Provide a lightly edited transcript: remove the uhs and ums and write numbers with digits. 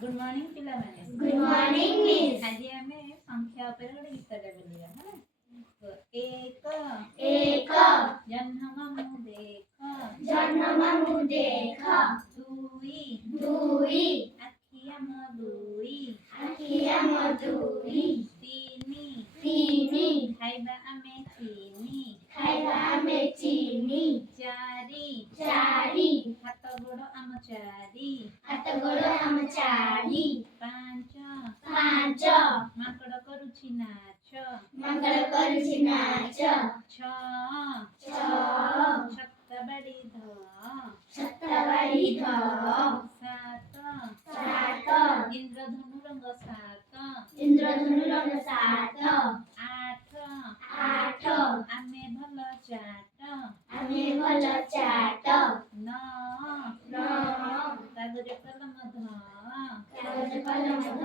Good morning पिलामाने। Good morning miss. आज आमे संख्या ଉପରେ ଗୋଟେ ଗୀତଟେ ବୋଲିବା ହେଲା। ଏକ ଏକ ଜହ୍ନମାମୁଁ ଦେଖ ଜହ୍ନମାମୁଁ ଦେଖ ଦୁଇ ଦୁଇ ଆଖି ଆମ ଦୁଇ ଆଖି ଆମ ଦୁଇ ତିନି ତିନି ଖାଇବା ଆମେ ଚିନି ଖାଇବା ଆମେ ଚିନି ଚାରି ଚାରି ହାତ ଗୋଡ଼ ଆମ ଚାରି ହାତ ଗୋଡ଼ ଆମ ଚାରି ପାଞ୍ଚ ପାଞ୍ଚ ମାଙ୍କଡ଼ କରୁଛି ନାଚ ମଙ୍ଗଳ କରୁଛି ନାଚ ଛଅ ଛଅ ଛତାବାଡ଼ି ଧ ଛତାବାଡ଼ି ଧ ସାତ ସାତ ଇନ୍ଦ୍ରଧନୁ ରଙ୍ଗ ସାତ ଇନ୍ଦ୍ରଧନୁ ରଙ୍ଗ ସାତ ଆଠ ଆଠ ଆମେ ଭଲ ଚାଟ ଆମେ ଭଲ ଚାଟ ନଅ ନଅ କାଗଜ କଲମ ଧ କାଗଜ କଲମ ଧ